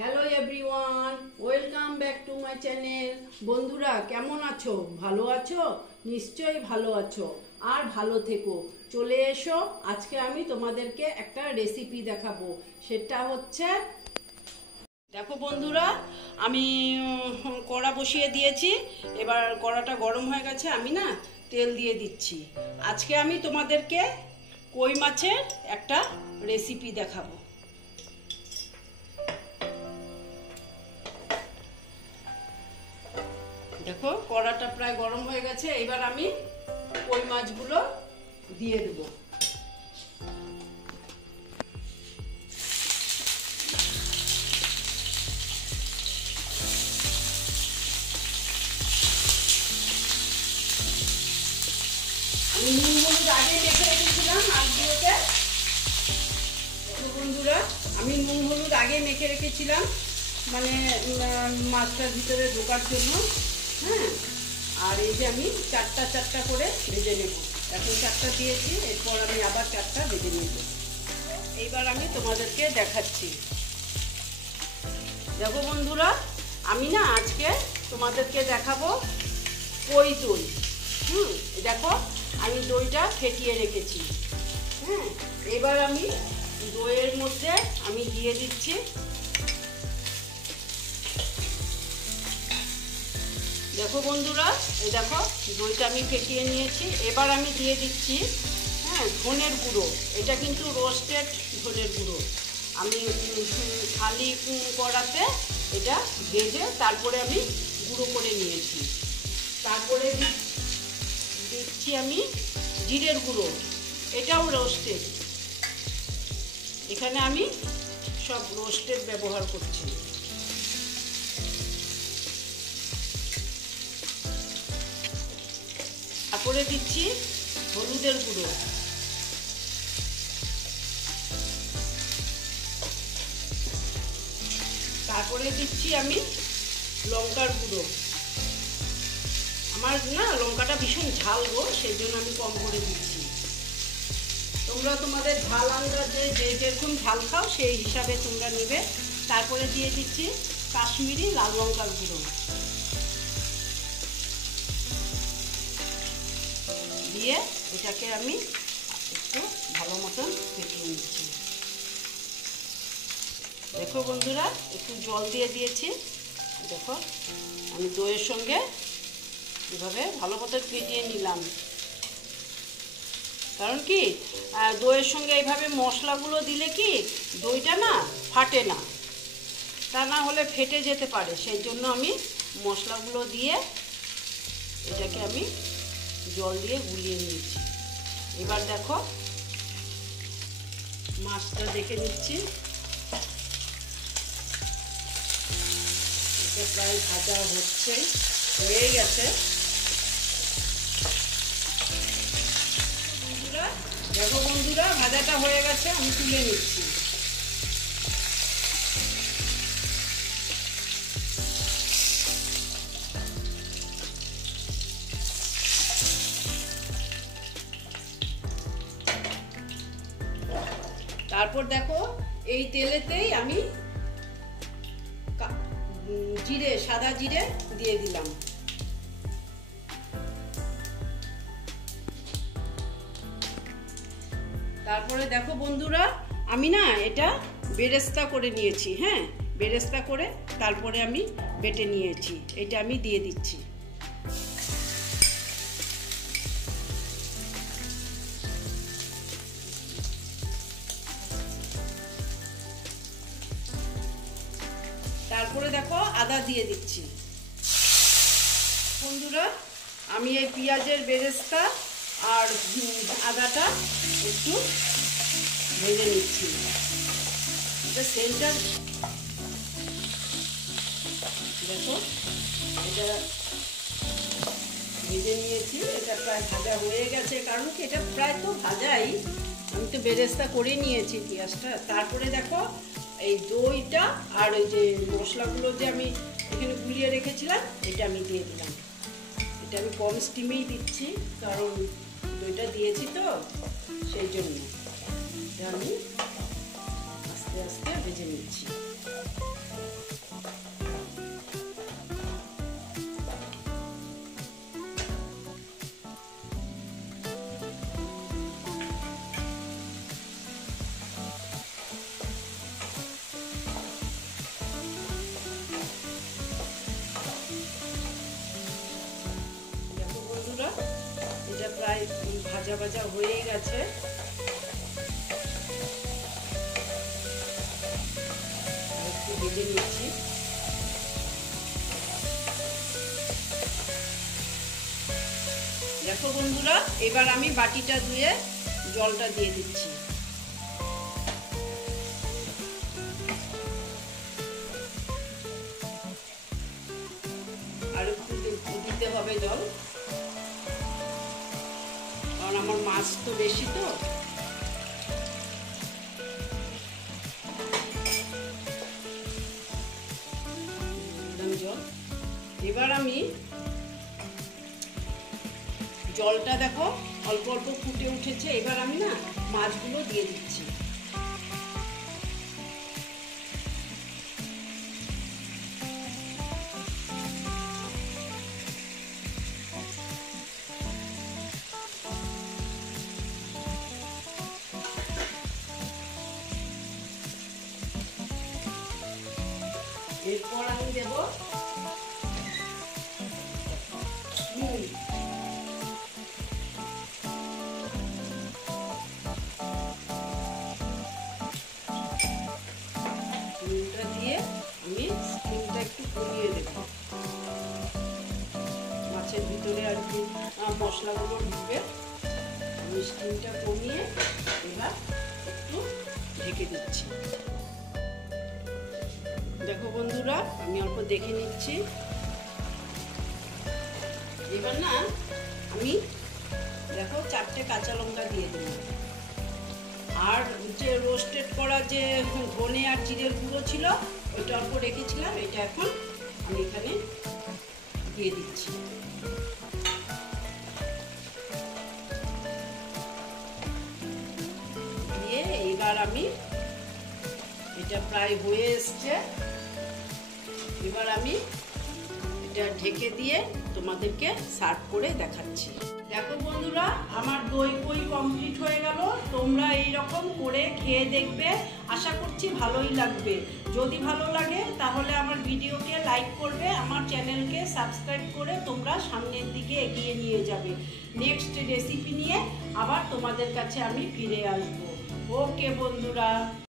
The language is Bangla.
Hello everyone, welcome back to my channel. বন্ধুরা কেমন আছো? ভালো আছো? নিশ্চয়ই ভালো আছো, আর ভালো থেকো। চলে এসো, আজকে আমি তোমাদেরকে একটা রেসিপি দেখাবো। সেটা হচ্ছে, দেখো বন্ধুরা, আমি কড়া বসিয়ে দিয়েছি। এবার কড়াটা গরম হয়ে গেছে, আমি না তেল দিয়ে দিচ্ছি। আজকে আমি তোমাদেরকে কই মাছের একটা রেসিপি দেখাবো। দেখো কড়াটা প্রায় গরম হয়ে গেছে। এবার আমি কই মাছগুলো দিয়ে দেবো। আমি নুন হলুদ আগে মেখে রেখেছিলাম আলুগুলোতে। দেখো বন্ধুরা, আমি নুন হলুদ আগে মেখে রেখেছিলাম, মানে মাছটার ভিতরে ঢোকার জন্য। হ্যাঁ, আর এই যে আমি চারটা করে ভেজে নেব। এখন চারটা দিয়েছি, এরপর আমি আবার চারটা ভেজে নেব। এইবার আমি তোমাদেরকে দেখাচ্ছি। দেখো বন্ধুরা, আমি না আজকে তোমাদেরকে দেখাবো কই দই। দেখো আমি দইটা ফেটিয়ে রেখেছি। হ্যাঁ, এবার আমি দইয়ের মধ্যে আমি দিয়ে দিচ্ছি দেখো বন্ধুরা, এই দেখো দইটা আমি ফেটিয়ে নিয়েছি। এবার আমি দিয়ে দিচ্ছি ধনের গুঁড়ো। এটা কিন্তু রোস্টেড ধনের গুঁড়ো। আমি খালি কড়াতে এটা ভেজে তারপরে আমি গুঁড়ো করে নিয়েছি। তারপরে দিচ্ছি আমি জিরের গুঁড়ো, এটাও রোস্টেড। এখানে আমি সব রোস্টেড ব্যবহার করছি। তারপরে দিচ্ছি হলুদের গুঁড়ো। তারপরে দিচ্ছি আমি লঙ্কার গুঁড়ো। আমার না লঙ্কাটা ভীষণ ঝাল গো, সেই জন্য আমি কম করে দিচ্ছি। তোমরা তোমাদের ঝাল আন্দাজে যে যেরকম ঝাল খাও সেই হিসাবে তোমরা নেবে। তারপরে দিয়ে দিচ্ছি কাশ্মীরি লাল লঙ্কার গুঁড়ো। দিয়ে এটাকে আমি একটু ভালো মতন ফেটিয়ে নিচ্ছি। দেখো বন্ধুরা, একটু জল দিয়ে দিয়েছি। দেখো আমি দইয়ের সঙ্গে এভাবে ভালো মতো ফেটিয়ে নিলাম। কারণ কি, দইয়ের সঙ্গে এইভাবে মশলাগুলো দিলে কি দইটা না ফাটে না, তা না হলে ফেটে যেতে পারে। সেই জন্য আমি মশলাগুলো দিয়ে এটাকে আমি জল দিয়ে গুলিয়ে নিয়েছি। এবার দেখো মাছটা দেখে নিচ্ছি। এটা প্রায় ভাজা হচ্ছে, হয়ে গেছে। দেখো বন্ধুরা, ভাজাটা হয়ে গেছে, আমি তুলে নিচ্ছি। তারপর দেখো এই তেলেতেই আমি জিরে, সাদা জিরে দিয়ে দিলাম। তারপরে দেখো বন্ধুরা, আমি না এটা বেরেস্তা করে নিয়েছি। হ্যাঁ, বেরেস্তা করে তারপরে আমি বেটে নিয়েছি। এটা আমি দিয়ে দিচ্ছি। তারপরে দেখো আদা দিয়ে দিচ্ছি। বন্ধুরা, আমি এই পেঁয়াজের বেরেস্তা আর আদাটা একটু ভেজে নিচ্ছি। এটা সেন্টার, দেখো এটা ভেজে নিয়েছি। এটা প্রায় ভাজা হয়ে গেছে, কারণ কি এটা প্রায় তো ভাজাই। আমি তো বেরেস্তা করে নিয়েছি পেঁয়াজটা। তারপরে দেখো এই দইটা আর ওই যে মশলাগুলো যে আমি এখানে গুলিয়ে রেখেছিলাম, এটা আমি দিয়ে দিলাম। এটা আমি কম স্টিমেই দিচ্ছি, কারণ দইটা দিয়েছি তো সেই জন্য। আমি আস্তে আস্তে আস্তে ভেজে নিচ্ছি। দেখো বন্ধুরা, এটা প্রায় ভাজা ভাজা হয়ে গেছে। একটু ভেজে নিচ্ছি। দেখো বন্ধুরা, এবার আমি বাটিটা ধুয়ে জলটা দিয়ে দিচ্ছি। আর একটু দিতে হবে জল, কারণ আমার মাছ তো বেশি তো। জল এবার আমি জলটা দেখো অল্প অল্প ফুটে উঠেছে। এবার আমি না মাছগুলো দিয়ে দিচ্ছি। এরপর আমি দেব নুন। নুনটা দিয়ে আমি স্টিমটা একটু কমিয়ে দেব। মাছের ভিতরে আর কি মশলাগুলো ঢুকবে। আমি স্টিমটা কমিয়ে এবার একটু ঢেকে দিচ্ছি। দেখো বন্ধুরা, আমি অল্প দেখে নিচ্ছি। এবার না আমি দেখো 4টে কাঁচা লঙ্কা দিয়ে দেব। আর যে রোস্টেড করা যে ধনে আর জিরের গুঁড়ো ছিল ওইটা অল্প রেখেছিলাম, এটা এখন আমি এখানে দিয়ে দিচ্ছি। দিয়ে এবার আমি, এটা প্রায় হয়ে এসছে, এবার আমি এটা ঢেকে দিয়ে তোমাদেরকে সার্ভ করে দেখাচ্ছি। দেখো বন্ধুরা, আমার দই কই কমপ্লিট হয়ে গেল। তোমরা এইরকম করে খেয়ে দেখবে, আশা করছি ভালোই লাগবে। যদি ভালো লাগে তাহলে আমার ভিডিওকে লাইক করবে, আমার চ্যানেলকে সাবস্ক্রাইব করে তোমরা সামনের দিকে এগিয়ে নিয়ে যাবে। নেক্সট রেসিপি নিয়ে আবার তোমাদের কাছে আমি ফিরে আসবো। ওকে বন্ধুরা।